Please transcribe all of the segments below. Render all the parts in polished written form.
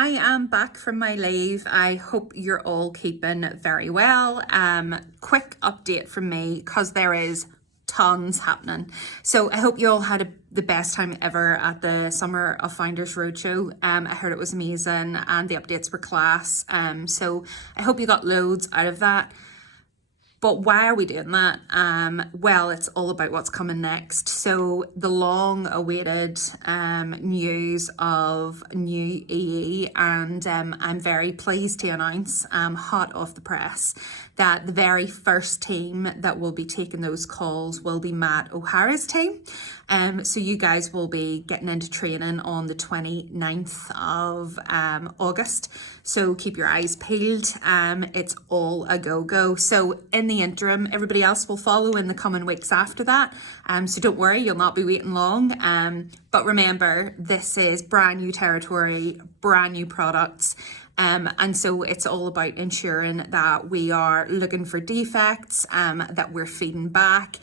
I am back from my leave. I hope you're all keeping very well. Quick update from me because there is tons happening. So I hope you all had the best time ever at the Summer of Founders Roadshow. I heard it was amazing and the updates were class. So I hope you got loads out of that. But why are we doing that? Well, it's all about what's coming next. So the long-awaited news of new EE, and I'm very pleased to announce, hot off the press, that the very first team that will be taking those calls will be Matt O'Hara's team. So you guys will be getting into training on the 29th of August. So keep your eyes peeled. It's all a go-go. So in the interim, everybody else will follow in the coming weeks after that. So don't worry, you'll not be waiting long. But remember, this is brand new territory, brand new products. And so it's all about ensuring that we are looking for defects, that we're feeding back.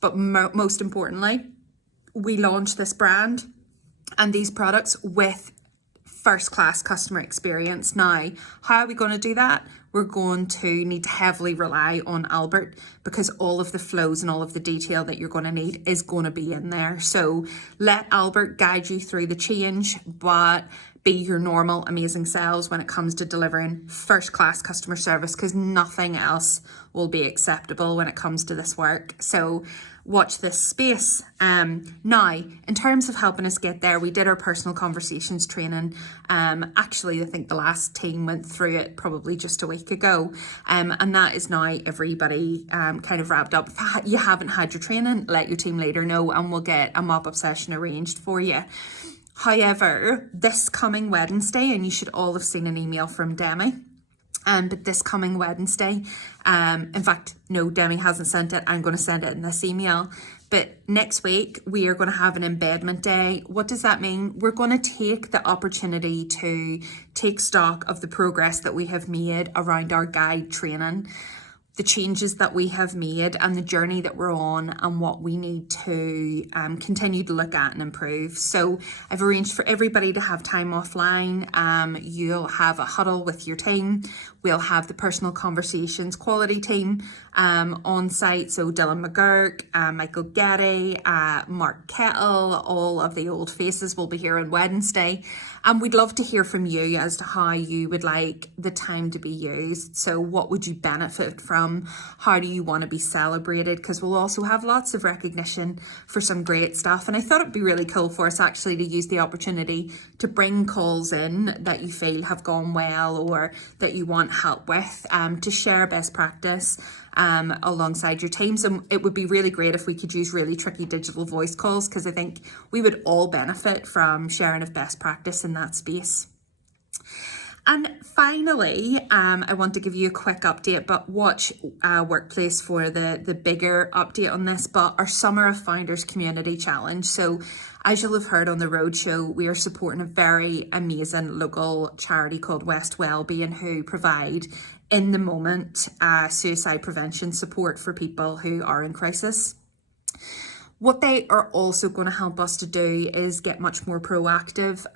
But most importantly, we launch this brand and these products with first-class customer experience. Now, how are we going to do that? We're going to need to heavily rely on Albert because all of the flows and all of the detail that you're going to need is going to be in there. So let Albert guide you through the change, but be your normal amazing selves when it comes to delivering first-class customer service, because nothing else will be acceptable when it comes to this work. So watch this space. Now, in terms of helping us get there, we did our personal conversations training. Actually, I think the last team went through it probably just a week ago. And that is now everybody kind of wrapped up. If you haven't had your training, let your team leader know and we'll get a mop-up session arranged for you. However, this coming Wednesday, and you should all have seen an email from Demi, but this coming Wednesday, in fact, no, Demi hasn't sent it. I'm going to send it in this email. But next week, we are going to have an embedment day. What does that mean? We're going to take the opportunity to take stock of the progress that we have made around our guide training, the changes that we have made and the journey that we're on and what we need to continue to look at and improve. So I've arranged for everybody to have time offline. You'll have a huddle with your team. We'll have the personal conversations quality team on site. So Dylan McGurk, Michael Getty, Mark Kettle, all of the old faces will be here on Wednesday. And we'd love to hear from you as to how you would like the time to be used. So what would you benefit from? How do you want to be celebrated? Because we'll also have lots of recognition for some great stuff. And I thought it'd be really cool for us actually to use the opportunity to bring calls in that you feel have gone well or that you want help with, to share best practice alongside your team. So it would be really great if we could use really tricky digital voice calls, because I think we would all benefit from sharing of best practice in that space. And finally, I want to give you a quick update, but watch Workplace for the bigger update on this, but our Summer of Founders Community Challenge. So as you'll have heard on the roadshow, we are supporting a very amazing local charity called West Wellbeing, who provide in the moment suicide prevention support for people who are in crisis. What they are also going to help us to do is get much more proactive.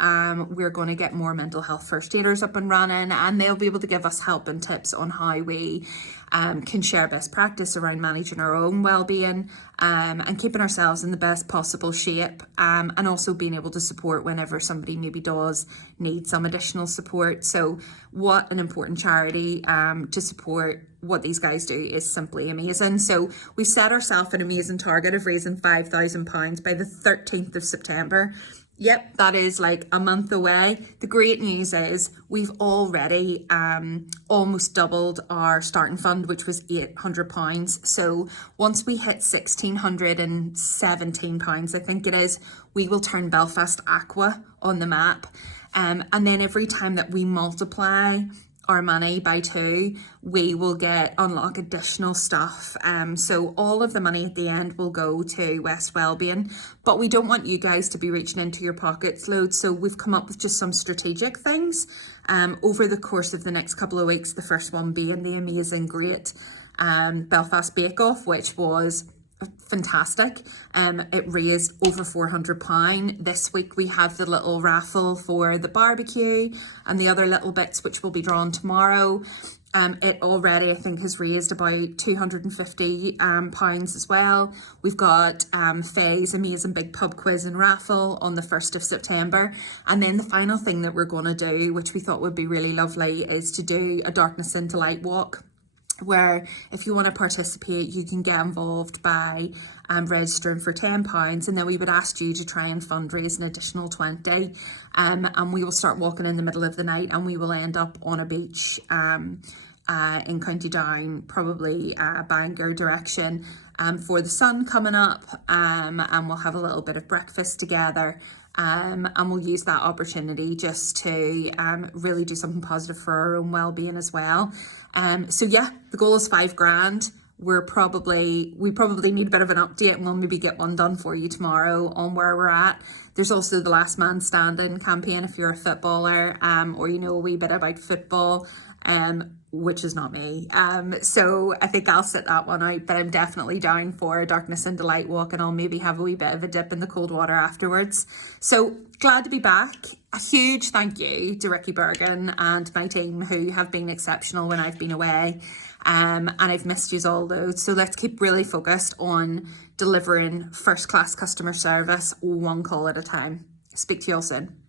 We're going to get more mental health first aiders up and running, and they'll be able to give us help and tips on how we can share best practice around managing our own well-being and keeping ourselves in the best possible shape, and also being able to support whenever somebody maybe does need some additional support. So what an important charity to support. What these guys do is simply amazing. So we set ourselves an amazing target of raising £5,000 by the 13th of September. Yep, that is like a month away. The great news is we've already almost doubled our starting fund, which was £800. So once we hit £1,617, I think it is, we will turn Belfast Aqua on the map. And then every time that we multiply our money by 2, we will unlock additional stuff. So all of the money at the end will go to West Wellbeing, but we don't want you guys to be reaching into your pockets loads. So we've come up with just some strategic things over the course of the next couple of weeks. The first one being the amazing, great Belfast Bake Off, which was fantastic. It raised over £400. This week we have the little raffle for the barbecue and the other little bits which will be drawn tomorrow. It already, I think, has raised about £250 as well. We've got Faye's amazing big pub quiz and raffle on the 1st of September. And then the final thing that we're going to do, which we thought would be really lovely, is to do a Darkness into Light walk, where if you want to participate, you can get involved by registering for £10, and then we would ask you to try and fundraise an additional 20, and we will start walking in the middle of the night, and we will end up on a beach in County Down, probably Bangor direction, for the sun coming up, and we'll have a little bit of breakfast together. And we'll use that opportunity just to really do something positive for our own well-being as well. So yeah, the goal is £5,000. We probably need a bit of an update, and we'll maybe get one done for you tomorrow on where we're at. There's also the Last Man Standing campaign if you're a footballer, or you know a wee bit about football, which is not me. So I think I'll sit that one out, but I'm definitely down for a Darkness into Light walk, and I'll maybe have a wee bit of a dip in the cold water afterwards. So glad to be back. A huge thank you to Ricky Bergen and my team, who have been exceptional when I've been away. And I've missed yous all loads. So let's keep really focused on delivering first class customer service, one call at a time. Speak to you all soon.